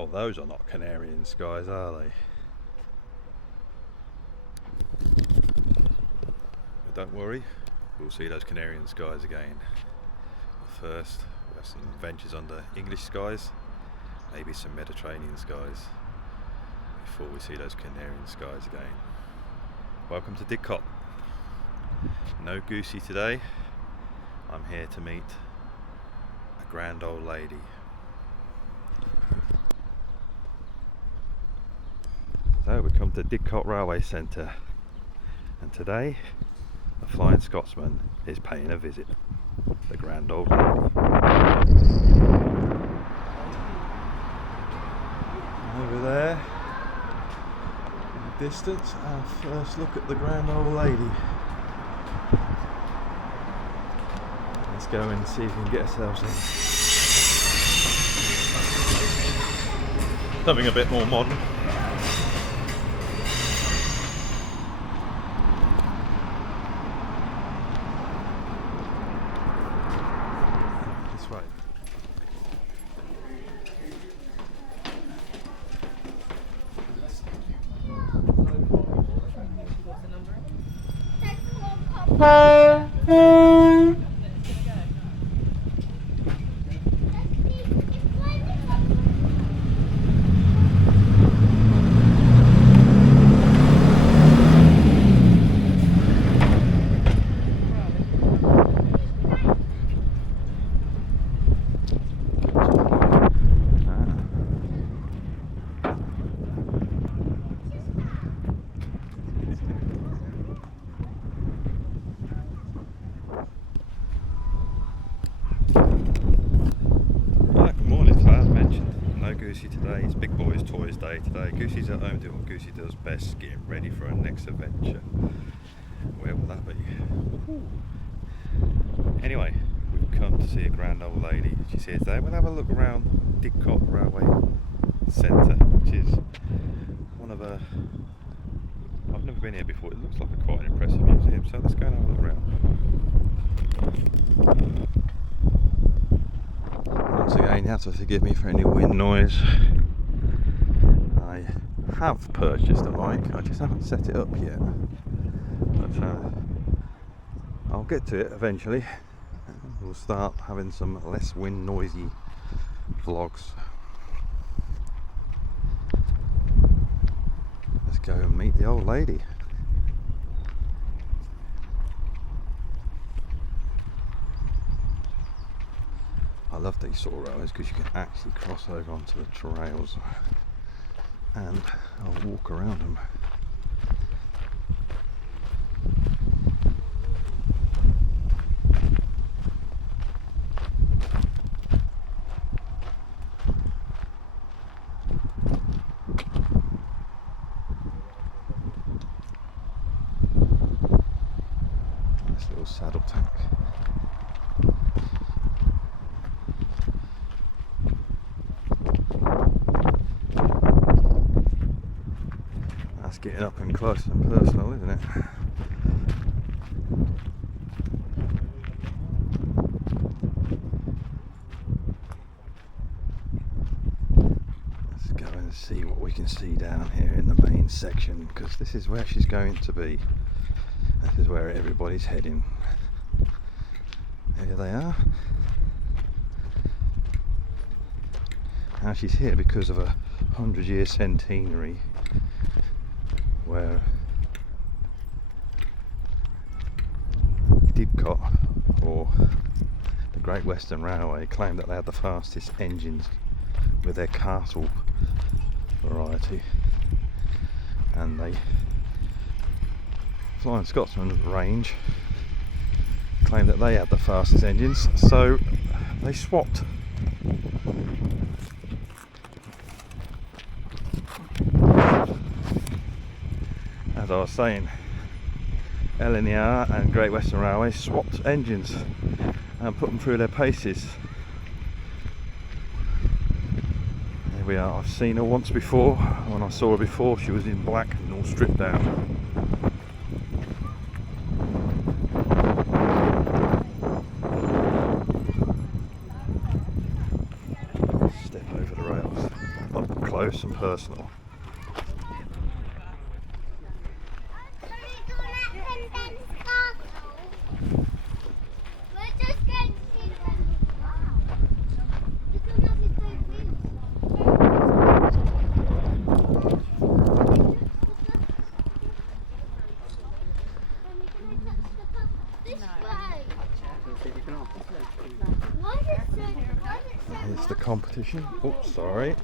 Well, those are not Canarian skies, are they? But don't worry, we'll see those Canarian skies again. But first, we have some adventures under English skies, maybe some Mediterranean skies, before we see those Canarian skies again. Welcome to Didcot. No Goosey today. I'm here to meet a grand old lady. So we come to Didcot Railway Centre, and today the Flying Scotsman is paying a visit. The grand old lady. Over there, in the distance, our first look at the grand old lady. Let's go and see if we can get ourselves in. Something a bit more modern. This way. Goosey today. It's Big Boys Toys Day today. Goosey's at home doing what Goosey does best, getting ready for her next adventure. Where will that be? Anyway, we've come to see a grand old lady. She says today we'll have a look around Didcot Railway Centre, which is one of a... I've never been here before. It looks like quite an impressive museum, so let's go and have a look around. Once again, you have to forgive me for any wind noise. I have purchased a mic, I just haven't set it up yet. But I'll get to it eventually. We'll start having some less wind noisy vlogs. Let's go and meet the old lady. I love these sort of railways because you can actually cross over onto the trails, and I'll walk around them. Nice little saddle tank. Getting up and close and personal, isn't it? Let's go and see what we can see down here in the main section, because this is where she's going to be. This is where everybody's heading. Here they are. Now she's here because of a 100-year centenary where Didcot, or the Great Western Railway, claimed that they had the fastest engines with their castle variety, and the Flying Scotsman range claimed that they had the fastest engines, so they swapped. As I was saying, LNER and Great Western Railway swapped engines and put them through their paces. Here we are. I've seen her once before. When I saw her before, she was in black and all stripped down. Step over the rails. Oh. close and personal. Here's the competition. Oh, sorry.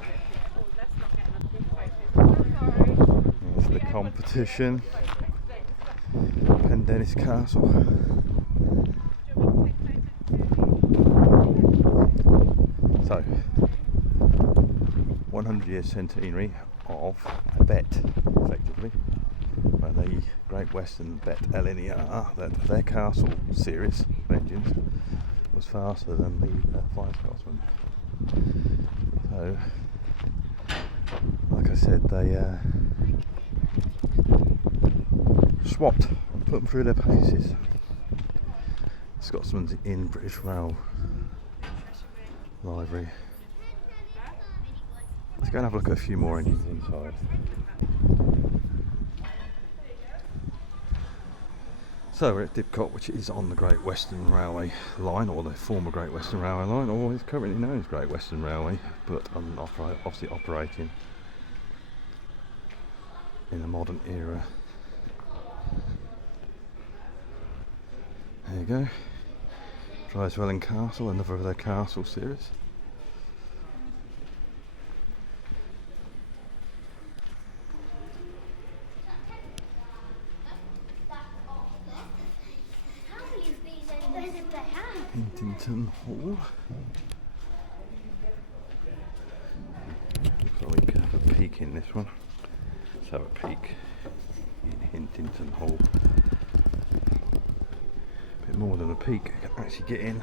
Here's the competition. Pendennis Castle. So, 100-year centenary of a bet, effectively, where the Great Western Bet LNER, that their castle series of engines was faster than the Flying Scotsman. So, like I said, they swapped and put them through their paces. Scotsman's in British Rail library. Let's go and have a look at a few more engines inside. So we're at Didcot, which is on the Great Western Railway line, or the former Great Western Railway line, or it's currently known as Great Western Railway, but obviously operating in a modern era. There you go. Dryswell Castle, another of their castle series. Hintington Hall. So we can have a peek in this one. Let's have a peek in Hintington Hall. A bit more than a peek, I can actually get in.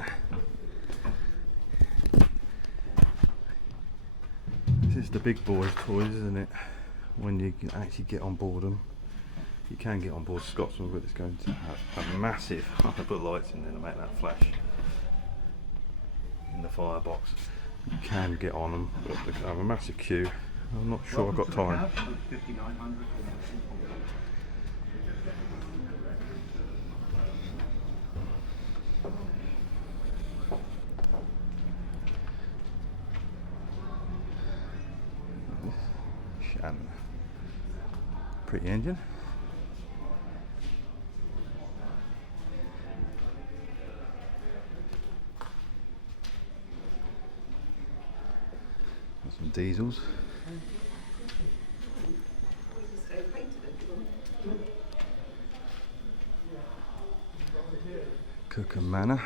This is the big boys' toys, isn't it? When you can actually get on board them. You can get on board Scotsman, but it's going to have a massive, I'll put lights in there to make that flash. In the firebox, you can get on them, but I have a massive queue. I'm not sure I've got time. Shannon, pretty engine. Some diesels. Cook and Manor.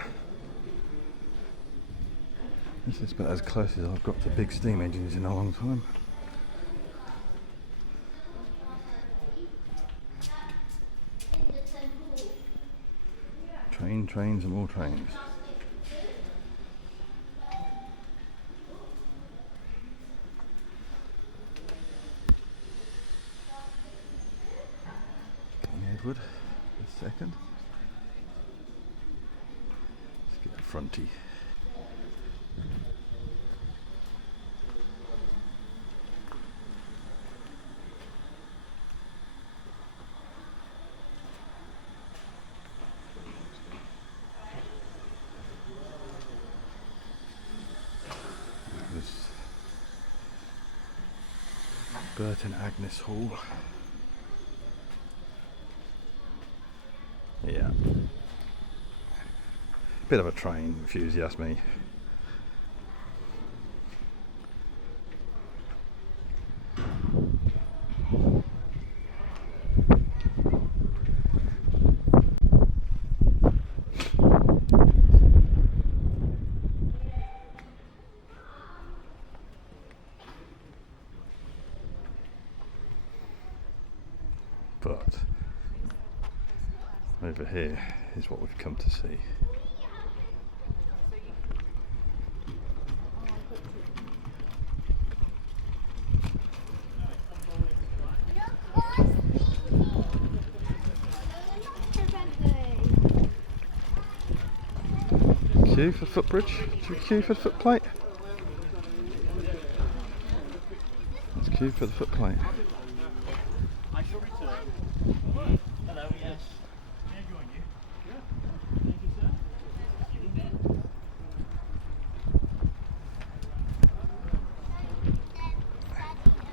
This is about as close as I've got to big steam engines in a long time. Trains and more trains. Edward, the second. Let's get a fronty. This Burton Agnes Hall. Yeah, bit of a train, if you ask me. But over here is what we've come to see. Queue for footbridge? Queue for footplate? Let's Thank you for the footplate. I shall return. Hello, yes. May I join you? Yeah. Thank you, sir.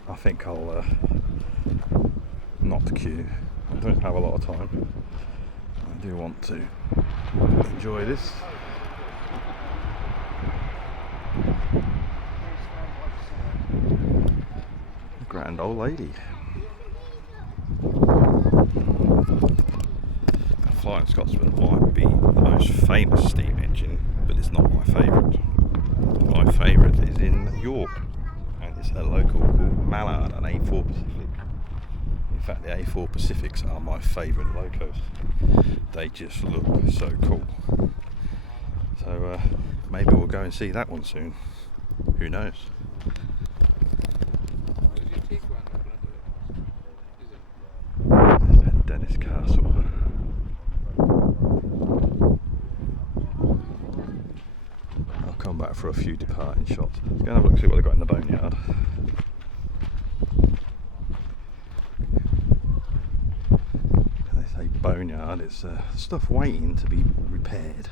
I think I'll not queue. I don't have a lot of time. I do want to enjoy this. Grand old lady. A Flying Scotsman might be the most famous steam engine, but it's not my favourite. My favourite is in York, and it's a local called Mallard, an A4 Pacific. In fact, the A4 Pacifics are my favourite locos. They just look so cool. So maybe we'll go and see that one soon. Who knows? Dennis Castle. I'll come back for a few departing shots. Let's go and have a look, see what they've got in the boneyard. They say boneyard, it's stuff waiting to be repaired.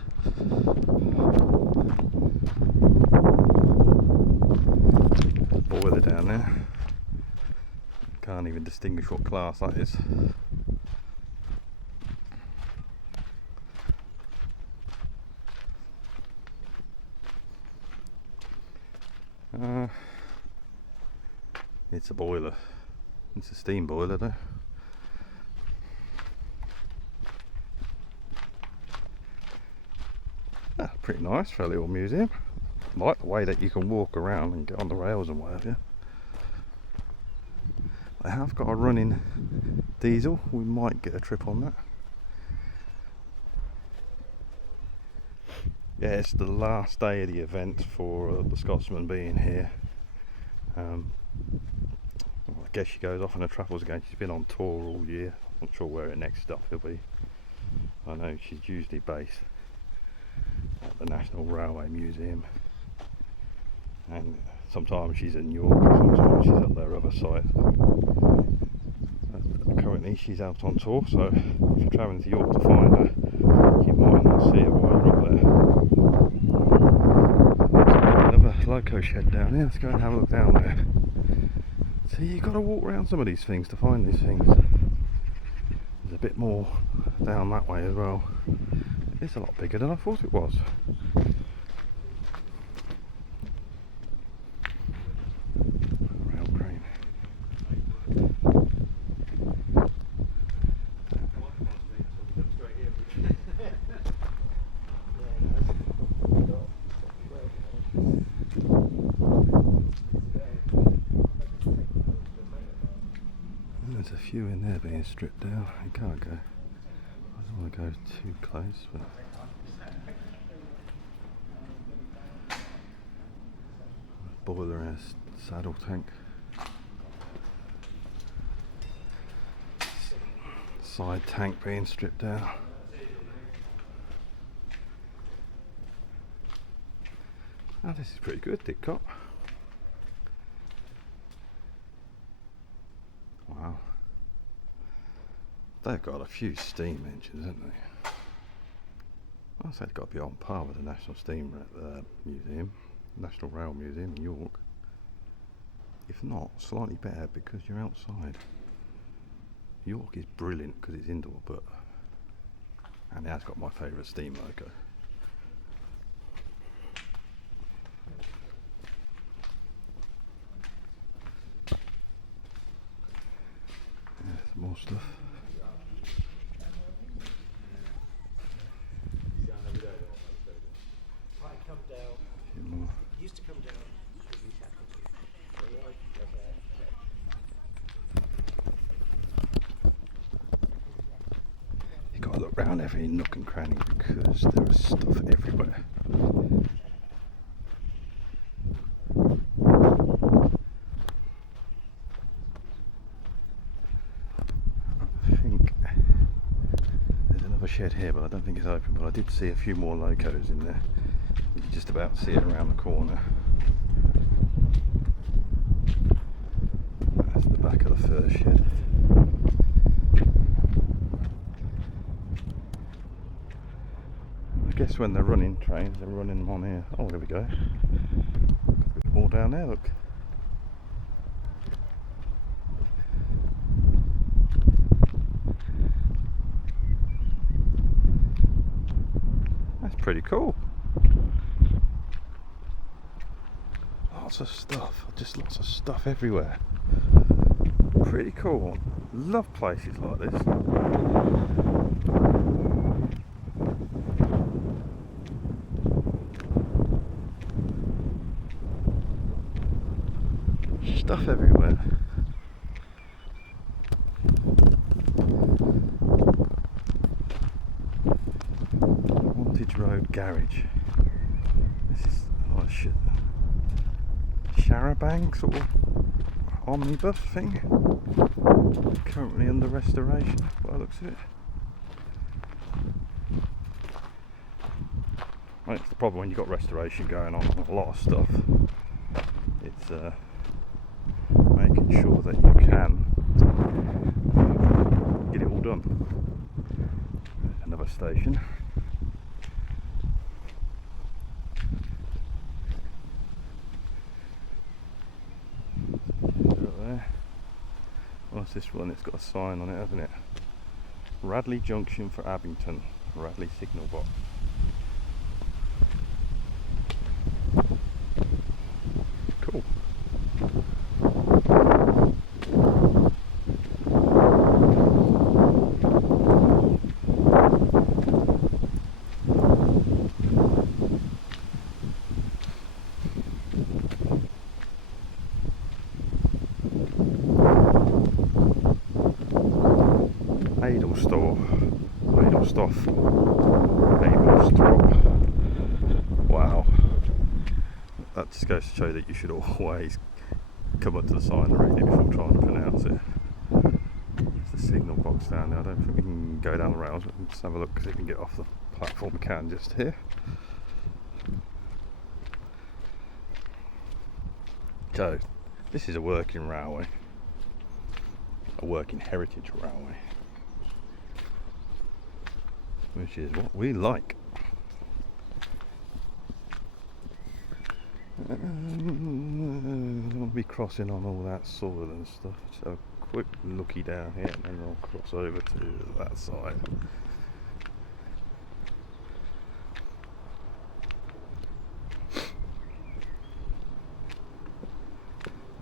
Boiler down there. Can't even distinguish what class that is. It's a boiler. It's a steam boiler though. Pretty nice for a little museum. I like the way that you can walk around and get on the rails and what have you. They have got a running diesel. We might get a trip on that. Yeah, it's the last day of the event for the Scotsman being here. Well, I guess she goes off on her travels again. She's been on tour all year. I'm not sure where her next stop will be. I know she's usually based at the National Railway Museum, and sometimes she's in York, sometimes she's at their other site. Currently she's out on tour, so if you're travelling to York to find her, you might not see her while you're up there. Another loco shed down here. Let's go and have a look down there. See, you've got to walk around some of these things to find these things. There's a bit more down that way as well. It's a lot bigger than I thought it was. Rail crane. There's a few in there being stripped down. You can't go. I don't want to go too close, but boiler and a saddle tank. Side tank being stripped down. Oh, this is pretty good, Didcot. Wow. They've got a few steam engines, haven't they? I said they've got to be on par with the National Steam Museum, National Rail Museum in York. If not, slightly better because you're outside. York is brilliant because it's indoor, and it has got my favourite steam loco. Yeah, some more stuff. Used to come down. You've got to look round every nook and cranny because there is stuff everywhere. I think there's another shed here, but I don't think it's open. But I did see a few more locos in there. You can just about see it around the corner. back of the first shed. I guess when they're running trains, they're running them on here. Oh, there we go. A bit more down there, look. That's pretty cool. Lots of stuff, just lots of stuff everywhere. Pretty cool. Love places like this. Stuff everywhere. Wantage Road Garage. This is shit. Charabang sort of omnibus thing. Currently under restoration, by the looks of it. Well, it's the problem when you've got restoration going on a lot of stuff. It's making sure that you can get it all done. There's another station. There. What's this one? It's got a sign on it, hasn't it? Radley Junction for Abington. Radley signal box. Cool. Edelstrop. Wow. That just goes to show that you should always come up to the sign and read it before trying to pronounce it. There's the signal box down there. I don't think we can go down the rails, but let's have a look, because if we can get off the platform we can just here. So, this is a working railway. A working heritage railway. Which is what we like. I don't want to be crossing on all that soil and stuff. So a quick looky down here and then I'll cross over to that side.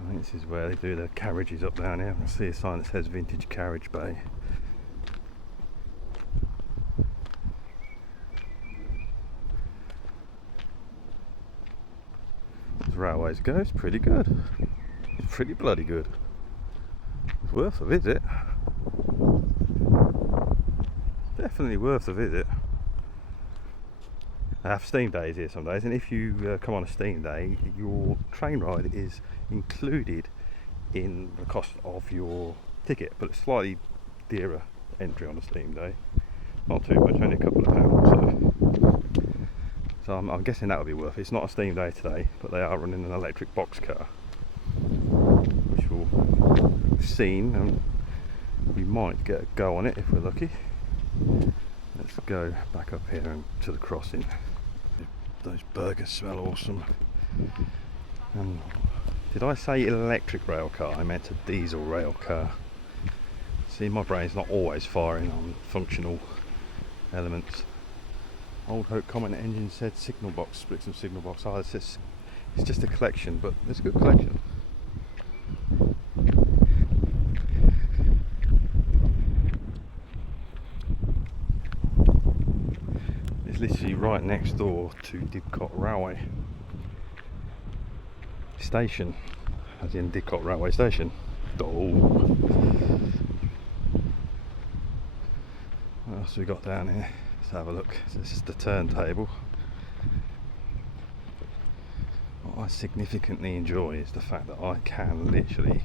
I think this is where they do their carriages up down here. I can see a sign that says Vintage Carriage Bay. Railways go, it's pretty good. It's pretty bloody good. It's worth a visit. Definitely worth a visit. I have steam days here some days, and if you come on a steam day, your train ride is included in the cost of your ticket, but it's slightly dearer entry on a steam day. Not too much, only a couple of pounds. So I'm guessing that'll be worth it. It's not a steam day today, but they are running an electric boxcar, which we've seen, and we might get a go on it if we're lucky. Let's go back up here and to the crossing. Those burgers smell awesome. And did I say electric rail car? I meant a diesel rail car. See, my brain's not always firing on functional elements. Old Hope comment engine said signal box, splits and signal box. Oh, it's just a collection, but it's a good collection. It's literally right next door to Didcot Railway Station, as in Didcot Railway Station. Oh. What else have we got down here? Let's have a look. This is the turntable. What I significantly enjoy is the fact that I can literally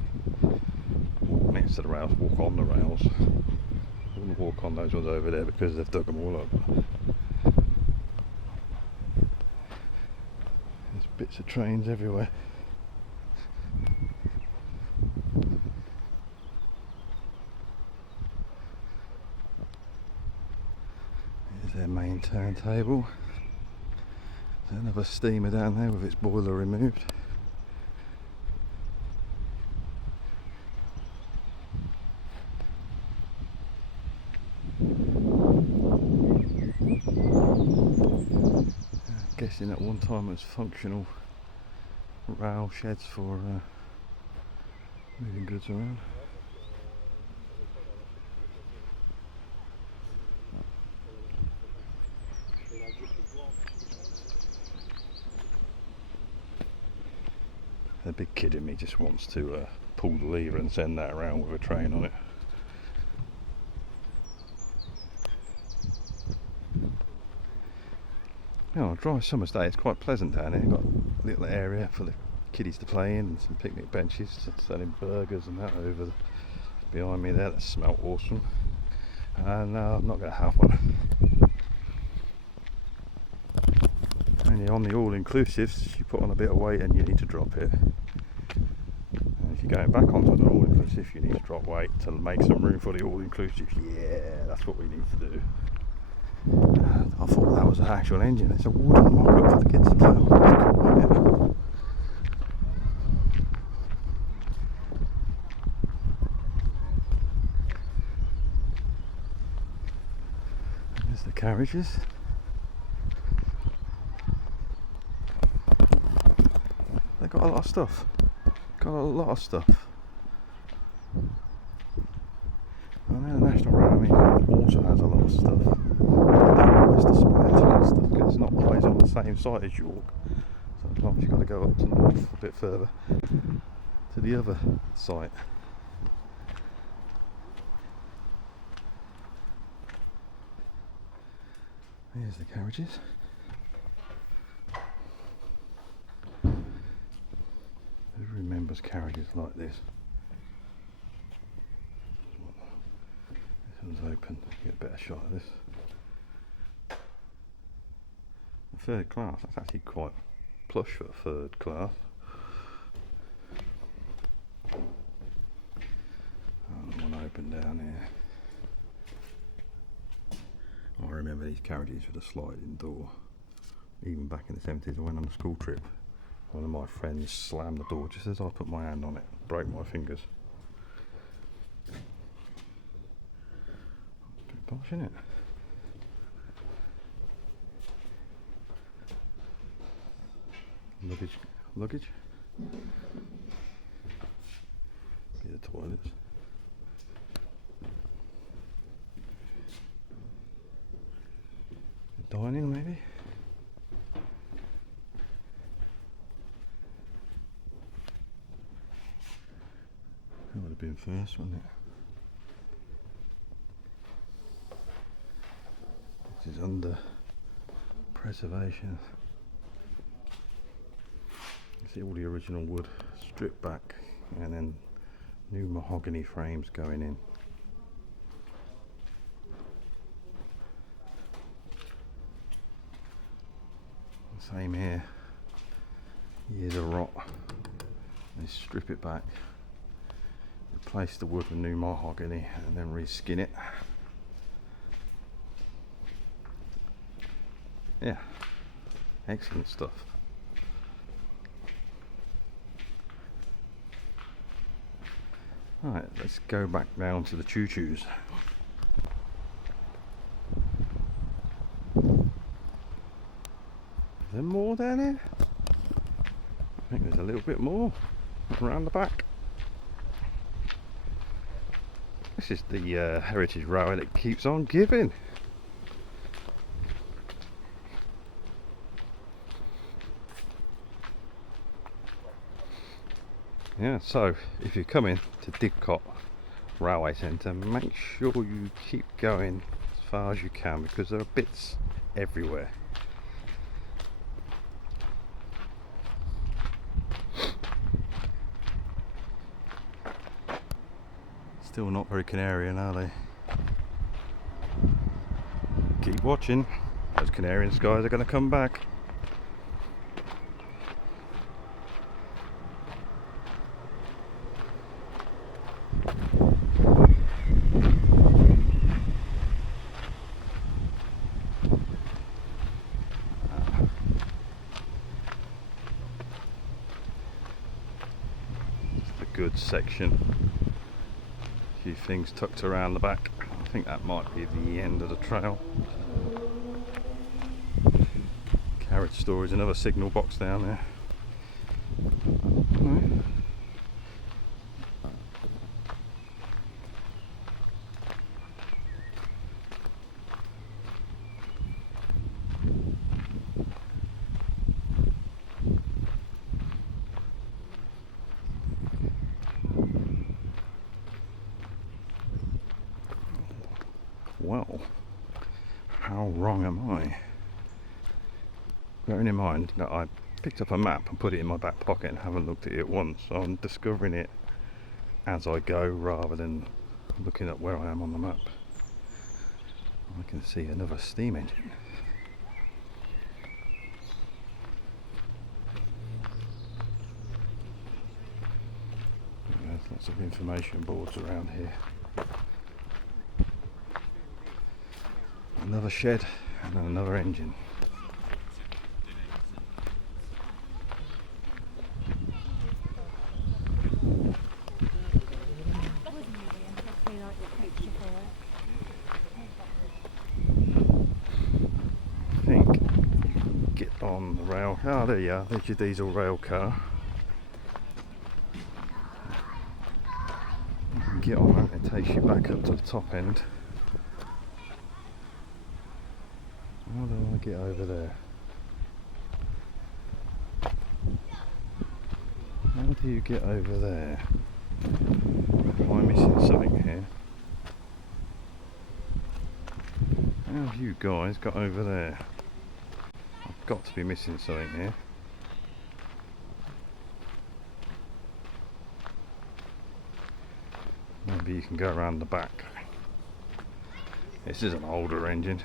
walk next to the rails, walk on the rails. I wouldn't walk on those ones over there because they've dug them all up. There's bits of trains everywhere. There's their main turntable. There's another steamer down there with its boiler removed. Guessing at one time it was functional rail sheds for moving goods around. The big kid in me just wants to pull the lever and send that around with a train on it. Oh, a dry summer's day, it's quite pleasant down here. Got a little area for the kiddies to play in and some picnic benches selling burgers and that over behind me there. That smelt awesome. And I'm not going to have one. Only on the all-inclusives, you put on a bit of weight and you need to drop it. And if you're going back onto an all-inclusive, you need to drop weight to make some room for the all-inclusive. Yeah, that's what we need to do. I thought that was an actual engine. It's a wooden mock-up for the kids to play on. That's cool, isn't it? And there's the carriages. They've got a lot of stuff. Got a lot of stuff. I know the National Railway also has a lot of stuff. They don't always display a ton of stuff because it's not always on the same site as York. Sometimes you've got to go up to the north a bit further to the other site. Here's the carriages. Who remembers carriages like this? This one's open. Get a better shot of this. The third class. That's actually quite plush for a third class. And one open down here. I remember these carriages with a sliding door. Even back in the 70s, I went on a school trip. One of my friends slammed the door just as I put my hand on it, broke my fingers. Pretty posh, isn't it? Luggage. Be the toilets. Dining maybe. That would have been first, wouldn't it? This is under preservation. You see all the original wood stripped back and then new mahogany frames going in. Same here. Years of rot. They strip it back. Replace the wood with new mahogany and then reskin it. Yeah, excellent stuff. Right, let's go back down to the choo-choos. Is there more down here? I think there's a little bit more around the back. This is the heritage railway that keeps on giving. Yeah, so if you're coming to Didcot Railway Centre, make sure you keep going as far as you can because there are bits everywhere. Still not very Canarian, are they? Keep watching. Those Canarian skies are going to come back. good section. A few things tucked around the back. I think that might be the end of the trail. Carriage storage, another signal box down there. Well, how wrong am I? Bearing in mind that I picked up a map and put it in my back pocket and haven't looked at it once, so I'm discovering it as I go rather than looking at where I am on the map. I can see another steam engine. There's lots of information boards around here. Another shed and another engine. I think you can get on the rail. Oh, there you are. There's your diesel rail car. You can get on that. It takes you back up to the top end. How do I get over there? How do you get over there? Am I missing something here? How have you guys got over there? I've got to be missing something here. Maybe you can go around the back. This is an older engine.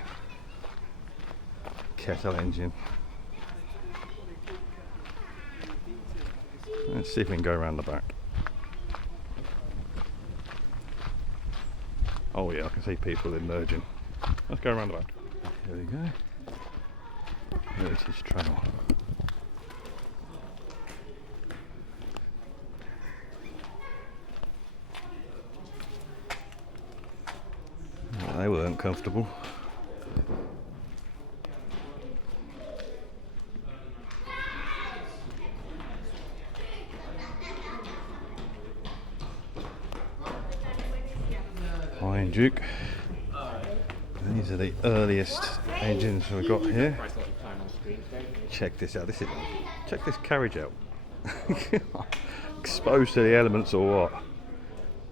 Kettle engine. Let's see if we can go around the back. Oh yeah, I can see people emerging. Let's go around the back. Here we go. Heritage Trail. Well, they weren't comfortable. Iron Duke. These are the earliest engines we've got here. Check this out. Check this carriage out. Exposed to the elements or what?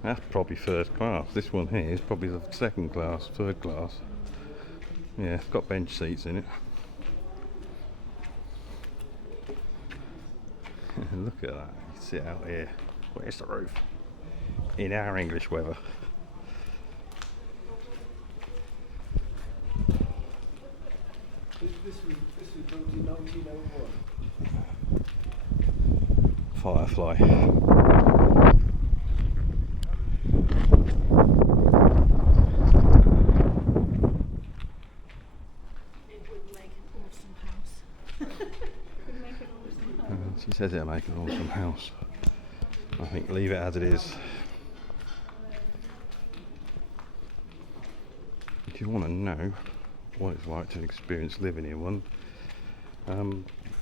That's probably first class. This one here is probably the second class, third class. Yeah, it's got bench seats in it. Look at that. You sit out here. Where's the roof? In our English weather. This was built in 1901. Firefly. It would make an awesome house. She says it'll make an awesome house. I think leave it as it is. If you want to know what it's like to experience living in one,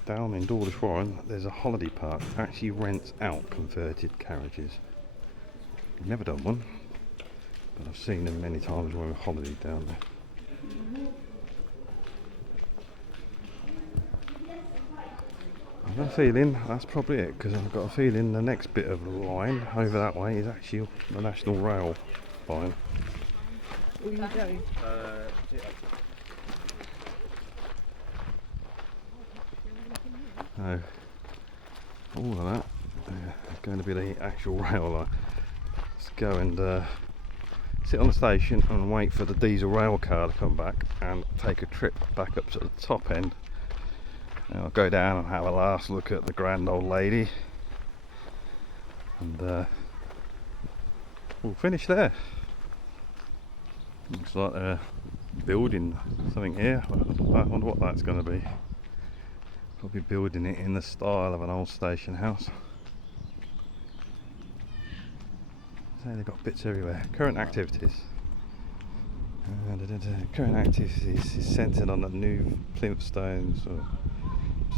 down in Dawlish Warren there's a holiday park that actually rents out converted carriages. I've never done one, but I've seen them many times when we're holiday down there. I've got a feeling that's probably it, because I've got a feeling the next bit of line over that way is actually the National Rail line. Will you go? So, all of that is going to be the actual rail line. Let's go and sit on the station and wait for the diesel rail car to come back and take a trip back up to the top end. And I'll go down and have a last look at the grand old lady, and we'll finish there. Looks like they're building something here. I wonder what that's going to be. Probably building it in the style of an old station house. So they've got bits everywhere. Current activities. Current activities is centred on the new plinth stones.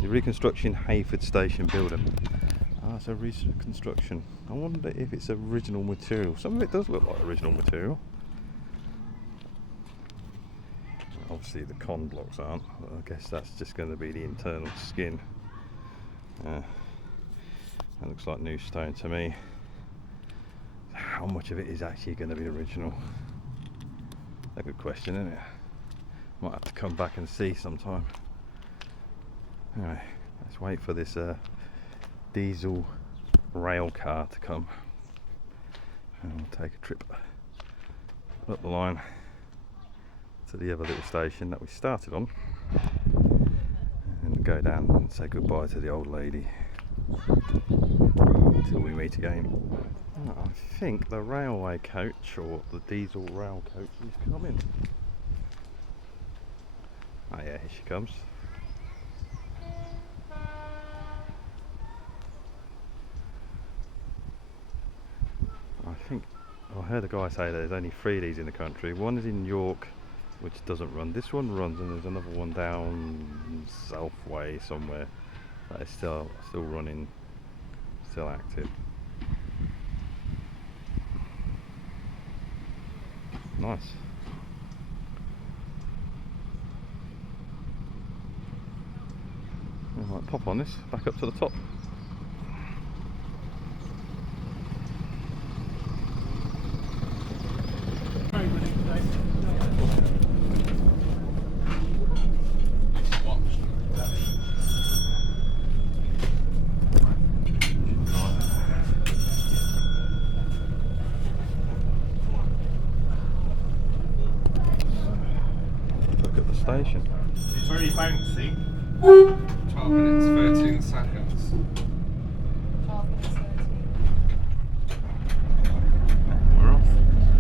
The reconstruction Hayford Station building. Ah, it's a reconstruction. I wonder if it's original material. Some of it does look like original material. Obviously the con blocks aren't. I guess that's just going to be the internal skin. That looks like new stone to me. How much of it is actually going to be original? A good question, isn't it? Might have to come back and see sometime. Anyway, let's wait for this diesel rail car to come, and we'll take a trip up the line to the other little station that we started on, and go down and say goodbye to the old lady until we meet again. I think the railway coach, or the diesel rail coach, is coming. Oh yeah, here she comes. I heard a guy say there's only 3 of these in the country. One is in York, which doesn't run. This one runs, and there's another one down South Way somewhere that is still running, still active. Nice. I might pop on this back up to the top. Look at the station. It's very bouncy. 12 minutes, 13 seconds. 12 minutes 13. We're off.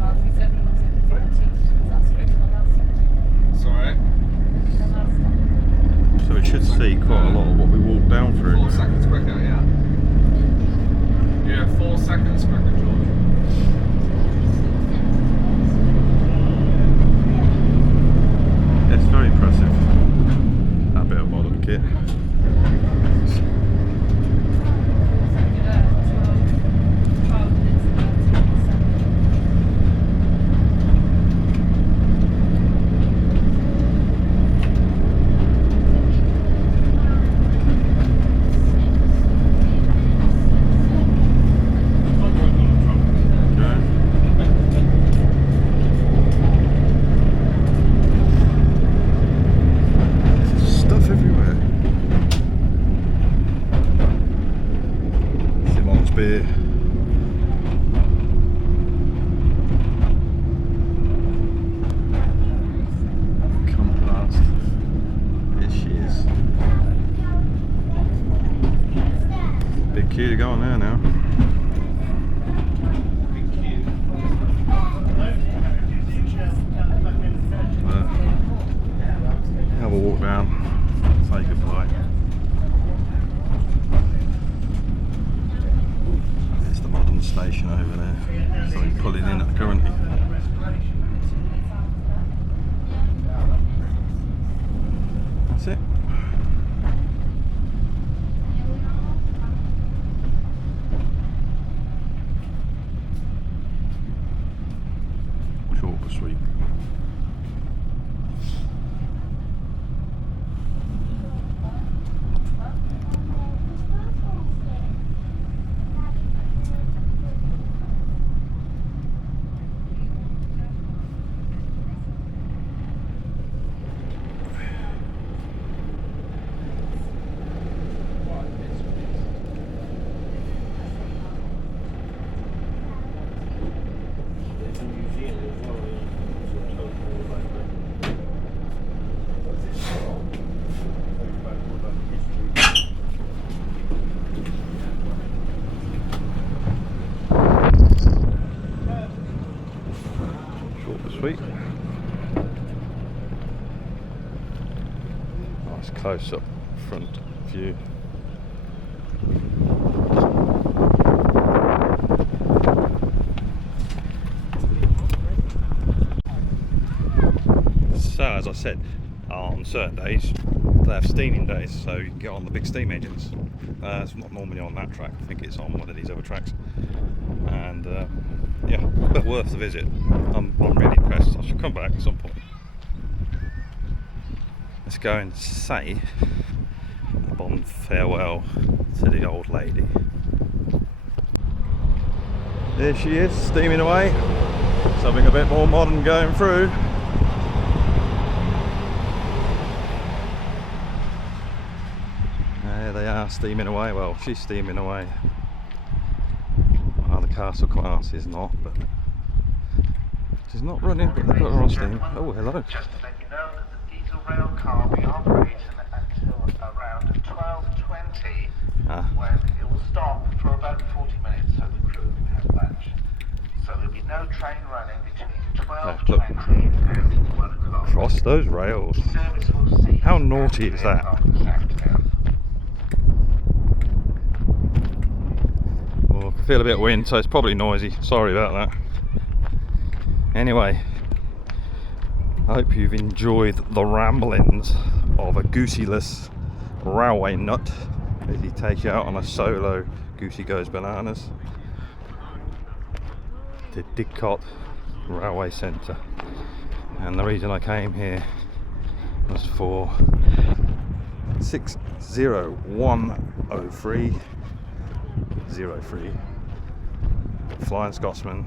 Well, we said we was in 14, that's good for us. Sorry. So we should see quite a lot of what we walked down through. 4 seconds quicker, yeah. Yeah, 4 seconds quicker, George. It's very impressive. That bit of modern kit. Beer. Come past. Here she is. Big queue to go on there now. Big queue. Have a walk down. Say goodbye. Station over there, so we're pulling in currently. That's it. Short but sweet. Sweet. Nice close up front view. said, on certain days they have steaming days, so you can get on the big steam engines. It's not normally on that track. I think it's on one of these other tracks. And yeah, but worth the visit. I'm really impressed. I should come back at some point. Let's go and say a bon farewell to the old lady. There she is, steaming away. Something a bit more modern going through. There they are, steaming away. Well, she's steaming away. The castle class is not, but she's not running, but they've got her on steam. Oh, hello. Just to let you know that the diesel rail car will be operating until around 12:20, when it will stop for about 40 minutes so the crew can have lunch. So there'll be no train running between 12:20 and 1 o'clock. Cross those rails. Service will cease. How naughty is that? This afternoon. Oh, I feel a bit of wind, so it's probably noisy. Sorry about that. Anyway, I hope you've enjoyed the ramblings of a Goosey-less railway nut as he takes you out on a solo Goosey Goes Bananas to Didcot Railway Centre. And the reason I came here was for 60103 Flying Scotsman.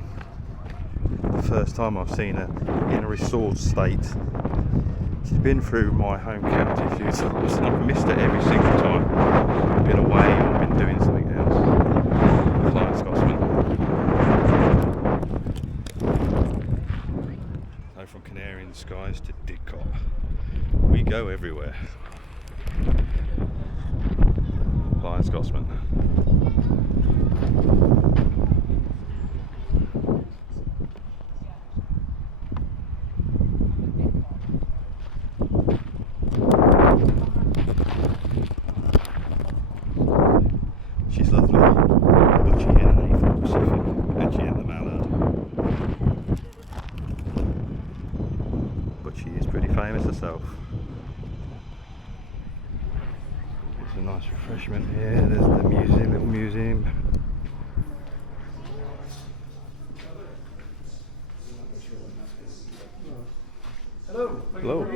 The first time I've seen her in a restored state. She's been through my home county a few times and I've missed her every single time. I've been away or been doing something else. Flying Scotsman. So from Canarian skies to Didcot, we go everywhere. Flying Scotsman. She's lovely, but she in an A4 Pacific and she in the Mallard. But she is pretty famous herself. There's a nice refreshment here. There's the museum, little museum. Hello. Hello.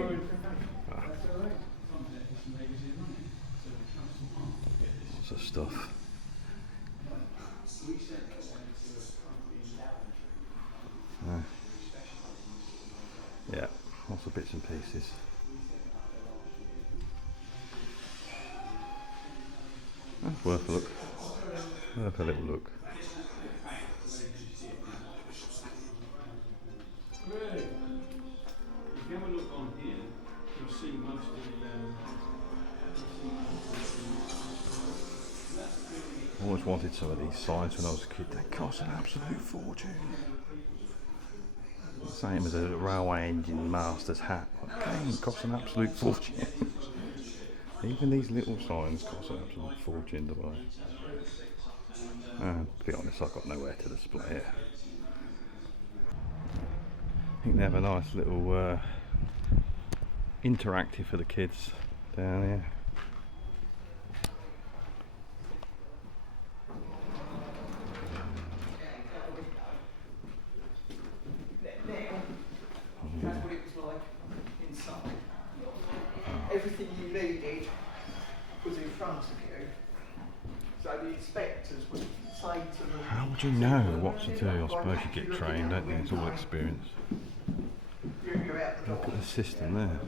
Lots of stuff. Yeah, lots of bits and pieces. That's worth a look. Worth a little look. Really? If you have a look on here, you'll see most of the I always wanted some of these signs when I was a kid. They cost an absolute fortune. Same as a railway engine master's hat. Again, it costs an absolute fortune. Even these little signs cost an absolute fortune to buy. To be honest, I've got nowhere to display it. I think they have a nice little interactive for the kids down here. That's what it was like inside. Everything you needed was in front of you. So the inspectors would say to them... How would you know what to do? I suppose you get trained, don't you? It's all experience. You're out the Look door. at the system there.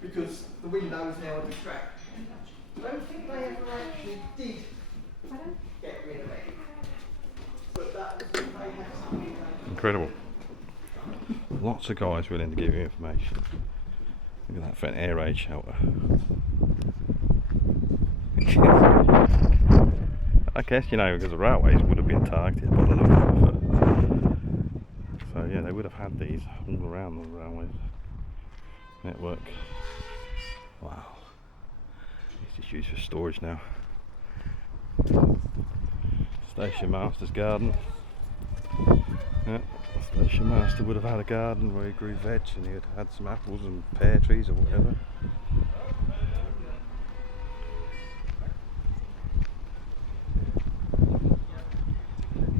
Because the windows now on the track. I don't think they ever actually did get rid of it. But that was when they had something. Incredible. Lots of guys willing to give you information. Look at that for an air raid shelter. I guess, you know, because the railways would have been targeted by the look of it. So yeah, they would have had these all around the railways network. Wow. It's just used for storage now. Station Master's Garden. Yeah, station master would have had a garden where he grew veg and he had some apples and pear trees or whatever.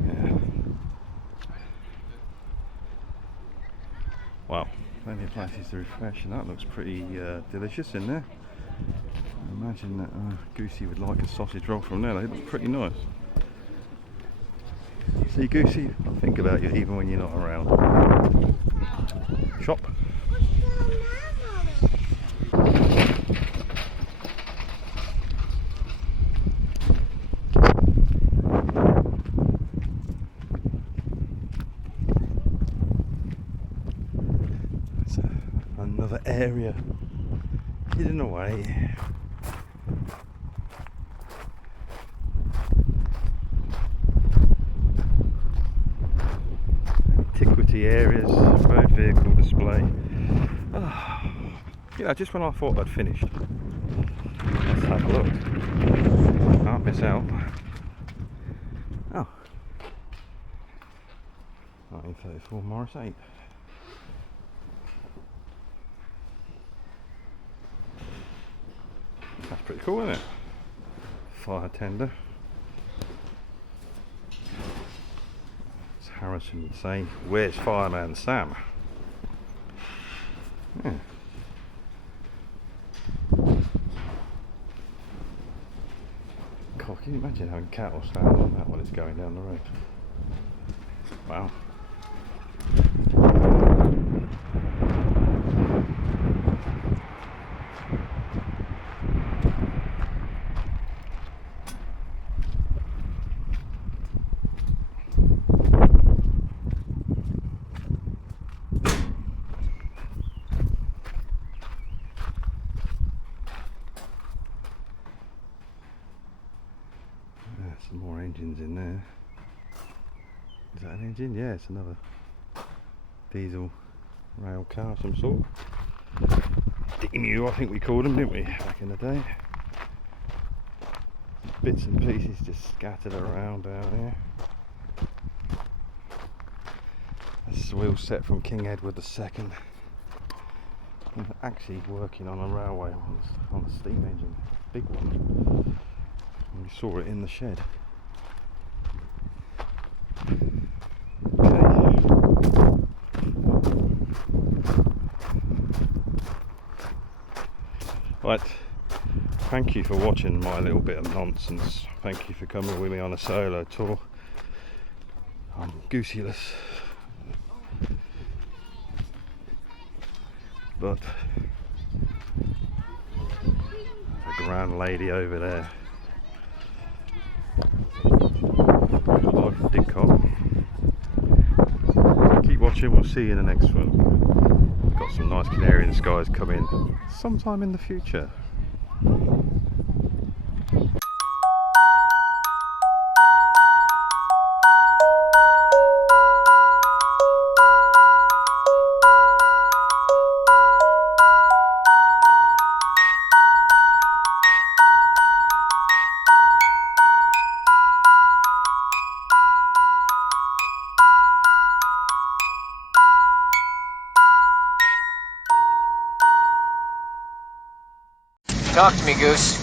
Yeah. Wow, plenty of places to refresh, and that looks pretty delicious in there. I imagine that Goosey would like a sausage roll from there. They look pretty nice. See, Goosey, I think about you even when you're not around. Shop. It's another area hidden away. Antiquity areas, road vehicle display. Oh, yeah, just when I thought I'd finished, let's have a look. Can't miss out. Oh, 1934 Morris 8. That's pretty cool, isn't it? Fire tender. As Harrison would say, where's Fireman Sam? Yeah. God, can you imagine having cattle stand on that while it's going down the road? Wow. Some more engines in there. Is that an engine? Yeah, it's another diesel rail car of some sort. Emu, I think we called them, didn't we, back in the day? Bits and pieces just scattered around out there. This is a wheel set from King Edward II. Actually working on a railway on a steam engine, big one. We saw it in the shed. Okay. Right, thank you for watching my little bit of nonsense. Thank you for coming with me on a solo tour. I'm Goosey-less, but the grand lady over there. Live from Didcot. Keep watching, we'll see you in the next one. Got some nice canary in the skies coming sometime in the future. Talk to me, Goose.